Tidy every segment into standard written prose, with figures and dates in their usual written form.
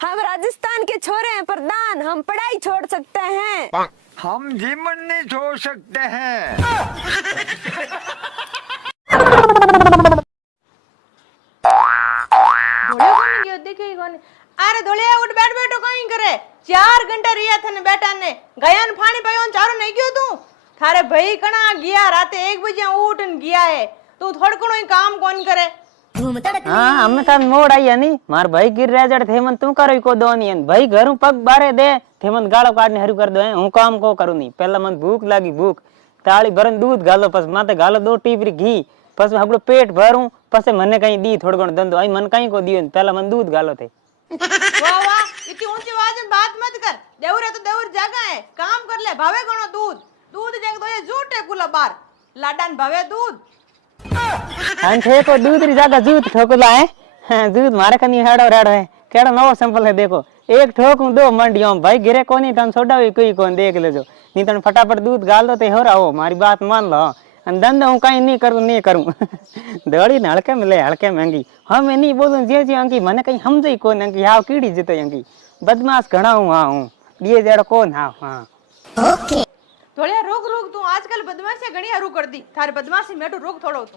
हम राजस्थान के छोरे हैं प्रधान, हम पढ़ाई छोड़ सकते हैं। हम जीवन नहीं छोड़ सकते हैं। अरे धोलिया उठ बैठ बैठो कहीं करे 4 घंटा रिया थने बैठा ने गया न फानी पायो चारो नहीं गयो तू थारे भाई कणा गया राते 1 बजे उठ न गया है तू थोड़कणो ही काम कौन करे। हाँ हमें तो मोड़ आई नहीं मार भाई गिर रहा जड़ थे मन तू करो को दो नहीं भाई घरों पग बारे दे थे मन गाड़ो काटने हरु कर दो हूं काम को करूं नहीं पहला मन भूख लागी भूख ताली भरन दूध गालो पस माते गालो 2 टीपरी घी पस हगड़ो पेट भरूं पसे मने कहीं दी थोड़ घणो धंधो आई मन कहीं को दियो पहला मन दूध गालो थे। वाह वाह इतनी ऊंची आवाज में बात मत कर देवर है तो देवर जागा है काम कर ले भावे गणो दूध दूध जग तो ये झूठे कुला बार लाडान भावे दूध हां थे को दूध री जागा जूत ठोकला है हां दूध मारे कनी हेड़ो रेड़ो है केड़ा नવો सिंपल है देखो एक ठोकू 2 मंडियों भाई गिरे कोनी तन छोड़ावी कोई कोन देख लेजो नी तन फटाफट दूध गाल दो ते हो रहो मारी बात मान लो धंधा हूँ कहीं नहीं करूँ दौड़ी ने हल्के मिले हल्के महंगी हम नहीं बोलूं जे अंकी मने कहीं समझे कोन अंकी हाव कीड़ी जीतो अंकी बदमाश घणा हूँ हाँ हूँ दिए जड़ कोन हाँ हाँ ओके थोड़ा रोक रोक तू आजकल बदमाशी घणी हरू कर दी थारे बदमाशी मेटू रोक थोड़ो तू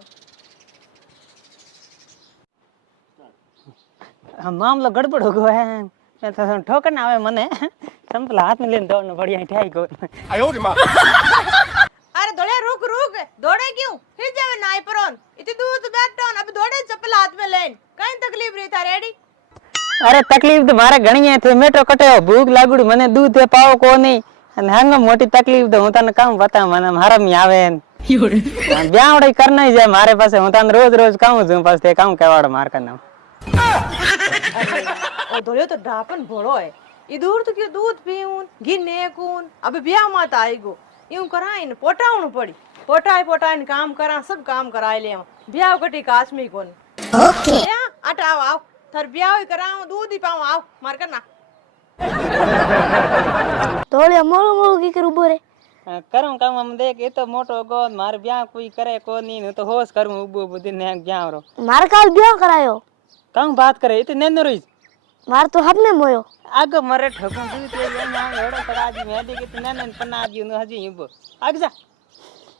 मामलो गड़बड़ हो गयो है तो ठोकर ना आवे मने संपल हाथ में लेन दौड़ना बढ़िया ठाई को आयो रे मां अरे दौड़े रुक रुक दौड़े क्यों फिर जावे नाई परोन इतनी दूर से बैठो अब दौड़े चप्पल हाथ में लेन कहीं तकलीफ रही था रेडी। अरे तकलीफ तो मारे घणी है थे मेटो कटे भूख लागुड़ी मने दूध थे पाओ को नहीं अने हंग मोटी तकलीफ तो हूं तने काम बता मने मारा में आवे ब्यावड़े करना ही जाए मारे पास हूं तने रोज रोज कहूं छू पास ते कहूं केवाड़ मार करना ओ दौड़े तो ढापन भोड़ो है इधर तो क्यों दूध पीऊं घी नेकून अब ब्याह मत आएगो यूं कराइन पोटाउन पड़ी पोटाइन काम करा सब काम कराए ले ब्याह कटी काश में कोन ओके अटाओ आओ थर ब्याह ही कराऊं दूध ही पाऊं आओ मार करना तोड़े मोरो मोरो की करू बोरे करूं काम हम देख ये तो मोटो गो मार ब्याह कोई करे को नहीं तो होश करूं उबो बुदिन ने ब्याह रो मार काल ब्याह करायो कहूं बात करे इतने नेनो रही मार तो हबने मोयो आग मरे ठोकूं तू ते ना घोड़ो पड़ा जी मैं दी कितने ने पन्ना जी नु हजी इबो आग जा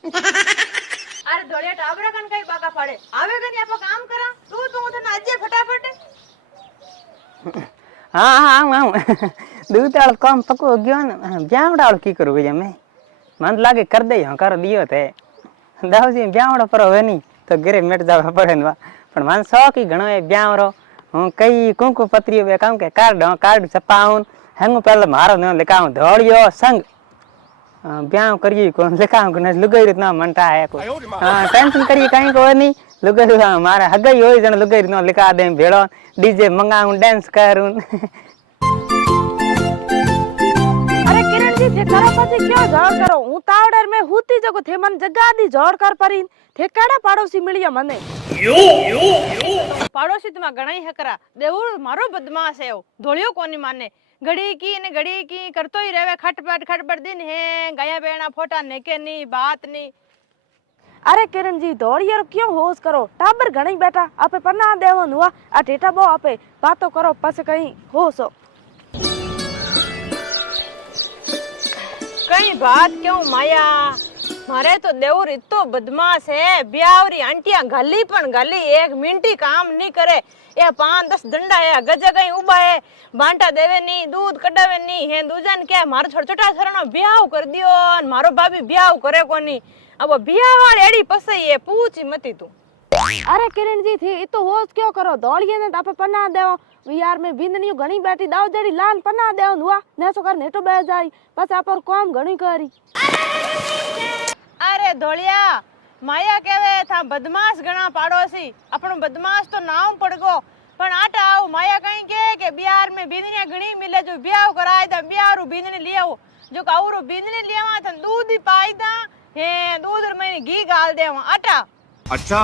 अरे धोड़िया टाबरा कन कई बाका पड़े आवे कन आपा काम करा तू तो नाजे फटाफट हां हां दूध आल काम पको गयो न ब्यावड़ाल की करू जे मैं मन लागे कर दे हां कर दियो थे दावजी ब्यावड़ो पर होवे नी तो गिरे मिट जावे पड़े न पण मन शौक ही घणो है ब्यावरो हूं कई कुंकु पत्रियो वे काम के कार्ड छपाऊं हंग पहले मारो न लिखाऊं धोड़ियो संग ब्याह करिए कौन लिखाऊं न लुगाई इतना मनता है को हां टेंशन करिए कहीं को नहीं लुगाई मारे हगई होई जन लुगाई न लिखा दे भेड़ो डीजे मंगाऊं डांस करूं अरे किरण जी थे करो पति क्यों झोड़ करो हूं तावडर में हुती जगो थे मन जगा दी झोड़ कर परीन थे केड़ा पड़ोसी मिलियो मने यो पड़ोसी तुमा घणा ही हकरा देवर मारो बदमाश है धोलियो कोनी माने घड़ी की करतो ही रहवे खटपट दिन है गया बेना फोटा नेके नहीं बात नहीं। अरे किरण जी दौड़ियर क्यों होश करो टाबर घणी बैठा आपे पन्ना देवन हुआ आ टेटा बो आपे बातो करो पस कहीं होश हो कहीं बात क्यों माया मारे तो देवर इतो बदमाश है ब्यावरी आंटिया गली पण गली 1 मिनटी काम नहीं करे ये 5-10 डंडा है गजे कहीं उबा है बांटा देवे नहीं दूध कडावे नहीं है दूजन क्या मारो छोटा छोरा ब्याह कर दियो मारो भाभी ब्याह करे कोनी अब ब्याह वाली एड़ी पसई है पूछ मती तू। अरे किरण जी थी तो होश क्यों करो दौड़िए ने आपे पन्ना देओ विहार में बिंदनी घणी बैठी दाव जड़ी लान पन्ना देओ हुआ ने सो कर नेटो बह जाई बस आप और काम घणी करी। अरे धोलिया माया केवे था बदमाश घणा पाड़ोसी अपनो बदमाश तो नाम पड़गो पण आटा आओ माया कहीं के बिहार में बिंदनी घणी मिले जो ब्याह कराय दा ब्याह रू बिंदनी लियाओ जो काउरो बिंदनी लियावा था दूध ही पाई दा हे दूध में घी गाल देवा आटा अच्छा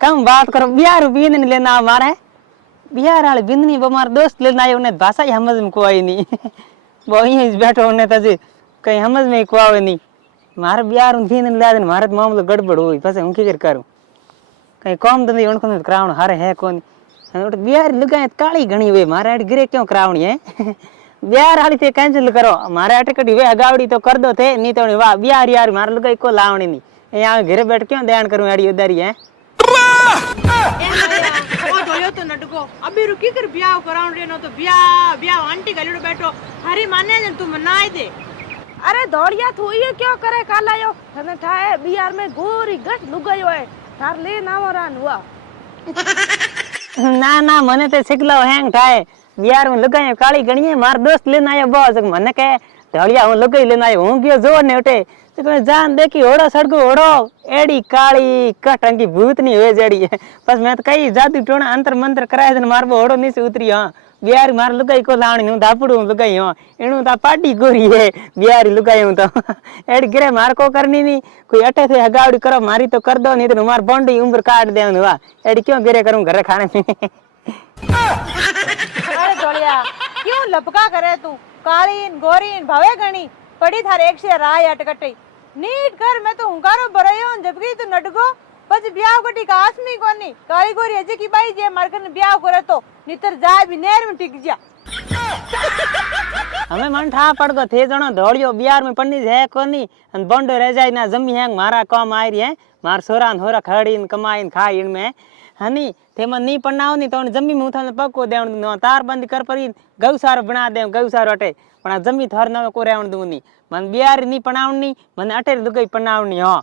कम बात करो बिहार बिंदनी लेना हमारे बिहार वाले बिंदनी बमार दोस्त लेना आए उन्हें भाषा ही समझ में को आई नहीं वो यहीं बैठो उन्हें तजे कहीं समझ में को आवे नहीं मारे बिहार बिंदनी ला देन मारे मामलो गड़बड़ हुई बस हम की करूं कहीं काम धंधे उनको करावण हारे है कोनी बिहार लुगाई काली घणी वे मारे अट गिरे क्यों करावणी है बिहार हाली थे कैंसिल करो मारे अट कटी वे अगावड़ी तो कर दो थे नहीं तो वाह बिहार यार मारे लुगाई को लावणी नहीं यहाँ घरे बैठ क्यों ध्यान करूं एड़ी उधारी है ओ धोयो तो नटको अभी रुकी कर ब्याह कराउण रे नो तो ब्याह ब्याह आंटी गलीडो बैठो हरी माने जन तू मनाई दे अरे दौड़िया तू ये क्यों करे कालायो तने ठाए बिहार में गोरी गट लुगायो है थार ले नाम रान हुआ ना ना मने ते सिखलो हैंग ठाए बिहार में लुगाई काली घणी है मार दोस्त लेना आयो बस मने के ढोलिया हूं लुगाई लेना आयो हूं गयो जो ने उठे तो कोई जान देखी ओड़ो सड़को ओड़ो एड़ी काली कटंगी भूतनी हुए जेड़ी है बस मैं तो कई जादू टोना अंतर मंत्र कराए दिन मारबो ओड़ो नहीं से उतरी हां बिहारी मार लुगाई को लावणी हूं दापड़ू लुगाई हां एणु ता पार्टी गोरी है बिहारी लुगाई हूं तो एड़ी गिरे मार को करनी नहीं कोई अटे थे हगावड़ी करो मारी तो कर दो नहीं तो मार बंडी उम्र काट देवन हुआ एड़ी क्यों गिरे करूं घर खाने में अरे धोलिया क्यों लपका करे तू कालीन गोरीन भावे घणी पड़ी थारे एक से राय अटकटई नीट कर मैं तो हुंकारो भरयो जबकि तू नटगो પછી ब्याह कटी का आसमी कोनी काली गोरी अजे की बाई जे मारकन ब्याह करे तो नितर जाय भी नेर में टिक जा हमें मन ठा पड़ गो थे जणो दौड़ियो बिहार में पंडित है कोनी अन बंडो रह जाय ना जमी है मारा काम आई रही है मार सोरान होरा खड़ीन कमाईन खाईन में हनी ते मन नी पन्नाव नी तो जमी में उथाने पक्को देवण नो तार बंद कर परी गौसारो बना दे गौसारो अटे पण जमी थर न को रेवण दूं नी मन बिहार नी पनावणी मन अटे दुगई पनावणी हो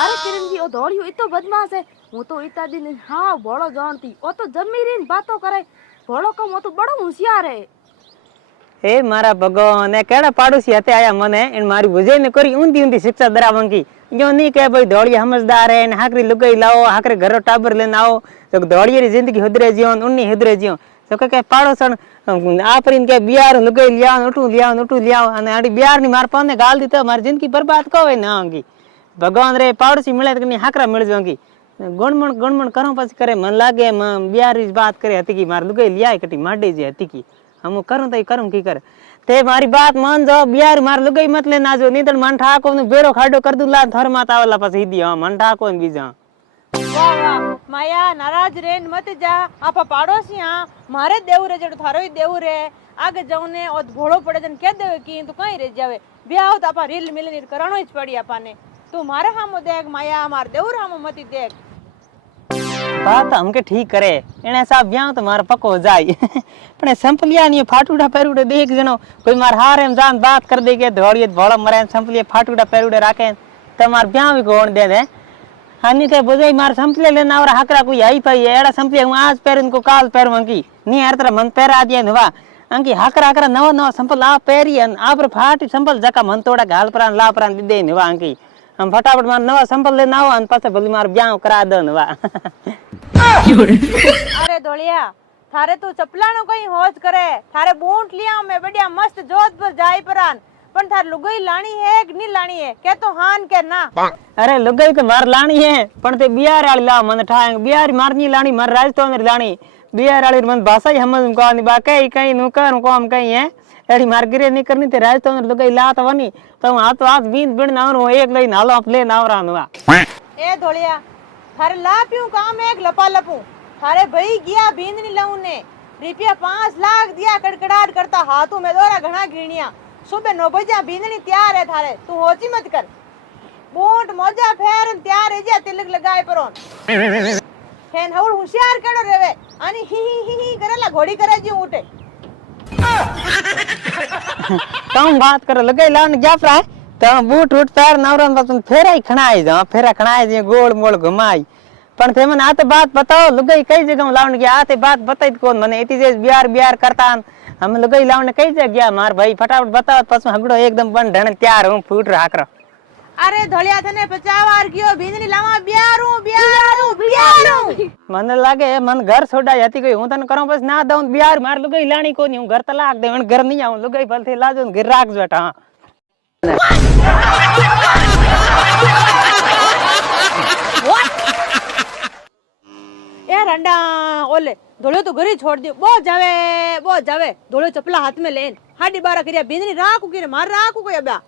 अरे किरण जी ओ दौड़ियो इतो बदमाश है હું તો इता दिन हाँ बड़ो जानती ओ तो जमी रीन बातों करे बड़ो कम वो तो बड़ो होशियार है ए मारा भगवान ने केड़ा पाड़ोसी हते आया मने इन मारी बुझे ने करी ऊंधी ऊंधी शिक्षा दरावंगी यो नहीं कहे भाई दौड़ी समझदार है हाकरी लुगाई लाओ हाकरे घरो टाबर लेन आओ तो दौड़ी री जिंदगी हुदरे जियो उन्नी हुदरे जियो तो के पाड़ोसन आपरीन के बिहार लुगाई लिया उठू लिया अने आडी बिहार नी मार पाने गाल दी तो मारी जिंदगी बर्बाद कोवे ना होगी भगवान रे पाड़ोसी मिले तो नहीं हाकरा मिल जाओगी गुणमण करो पछ करे मन लागे बिहारी बात करे हती की मार लुगाई लिया कटी माडे जे हती की हम करूं तो करूं की कर ते मारी बात मान जाओ बिहार मार लुगाई मत ले ना जो नहीं तो मन ठाको ने बेरो खाडो कर दूला थर माता वाला पास हीदी हां मन ठाको ने बीजा वाह वाह माया नाराज रेन मत जा आपा पाड़ोसी हां मारे देव रे जड़ थारो ही देव रे आगे जाऊने और घोड़ो पड़े जन कह देवे की तू कहीं रह जावे ब्याह तो आपा रील मिलनी कराणो ही पड़ी आपाने तू मारे हामो देख माया मार देव हामो मती देख बात हमके ठीक करे एने साहब ब्याह तो मार पक्को हो जाए पण संपलिया नहीं फाटूडा पैरूडे देख जनो कोई मार हार एम जान बात कर दे के दौड़िए भोला मरे संपलिया फाटूडा पैरूडे राखे तो मार ब्याह भी कोण दे दे हानि के बुझाई मार संपले लेना और हकरा कोई आई पई एड़ा संपले हूं आज पैरन को काल पैर मंकी नी हर तरह मन पैर आ दिया नवा अंकी हकरा हकरा नवा नवा संपल आ पैरी अन आबर फाटी संपल जका मन तोड़ा गाल प्रान ला प्रान दे दे नवा अंकी हम फटाफट मार नवा संपल लेना आओ अन पासे भली मार ब्याह करा दो नवा अरे धोलिया थारे तू चपलानो कहीं होश करे थारे बूट लिया मैं बढ़िया मस्त जोधपुर जाई परान पण थार लुगाई लाणी है कि नहीं लाणी है के तो हान के ना अरे लुगाई तो मार लाणी है पण ते बिहार वाली ला मन ठाए बिहार मारनी लाणी मार राजस्थान री लाणी बिहार वाली मन भाषा ही समझ को आनी बा कई कई नु कर काम कई है एडी मार गिरे नहीं करनी ते राजस्थान री लुगाई ला तो वनी तो हाथ हाथ बीन बिन नावर हो एक लई नालो आप ले नावरा नुवा ए धोलिया थारे ला पियूं काम एक लपा लपू थारे भाई गया बींद नहीं लाऊं ने रुपया 5 लाख दिया कड़कड़ाट करता हाथों में दोरा घना गिणिया सुबह 9 बजे बींदनी तैयार है थारे तू होची मत कर बूट मोजा फेर तैयार है जा तिलक लगाए परोन फेन हउल होशियार केड़ो रेवे आनी ही करेला घोड़ी करे जी उठे तुम बात कर लगे लान जाफरा है तो बूट उठ पैर नवरन पास फेरा ही खणाई जा फेरा खणाई जे गोल मोल घुमाई पण थे मन आते बात बताओ लुगाई कई जगह लावन गया आते बात बताई कौन मने इति जे बिहार करता हम लुगाई लावन कई जगह गया मार भाई फटाफट बताओ पास हगड़ो एकदम बन ढण तैयार हूं फूट राखरो अरे धोलिया थने 50 बार कियो बींदनी लावा बियारू मन लागे मन घर छोड़ा जाती कोई हूं तन करो बस ना दऊं बिहार मार लुगाई लाणी कोनी हूं घर तलाक दे घर नहीं आऊं लुगाई भल थे लाजो घर राख बेटा ए रंडा ओले धोलो तो घर ही छोड़ दियो बो जावे धोलो चपला हाथ में लेन हाडी बारा करिया बींदनी राखू के मार राखू को अबा